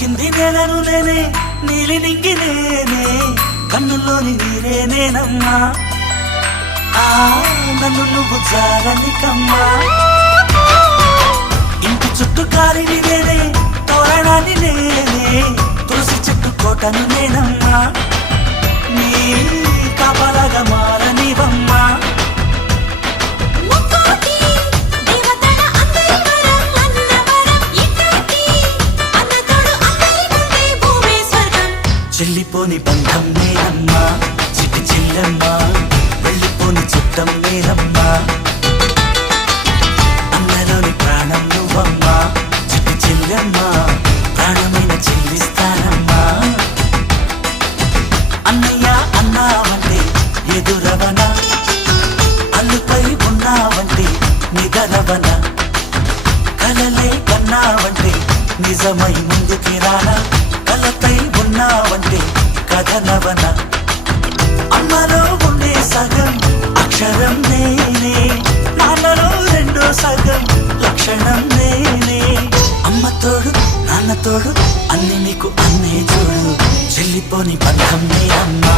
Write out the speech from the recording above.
తాకింది నేలను నేనే నీలి నింగి నేనే కన్నుల్లోని నీరే నేనమ్మా నన్ను నువ్వు జారనికమ్మా ఇంటి చుట్టూ కాలిని నేనే తోరణాన్ని నేనే తులసి చెట్టు కోటను నేనమ్మా నీ కాపలాగా మారనివమ్మా చెల్లిపోని బంధం నేనమ్మా చిట్టి చెల్లమ్మా వెళ్ళిపోని చుట్టం నేనమ్మా అన్నలోని ప్రాణం నువ్వమ్మా చిట్టి చెల్లమ్మా ప్రాణమైన చెల్లిస్తానమ్మా అన్నయ్య అన్నావంటే ఎదురవన అల్లుపై ఉన్నావంటే నిగరవన కలలే కన్నావంటే నిజమై ముందుకి రానా కలపై ఉన్నావంటే కథనవన అమ్మలో ఉండే సగం అక్షరం నేనే నాన్నలో రెండో సగం లక్షణం నేనే అమ్మ తోడు నాన్న తోడు అన్ని నీకు అన్నే చూడు చెల్లిపోని బంధం నే అమ్మా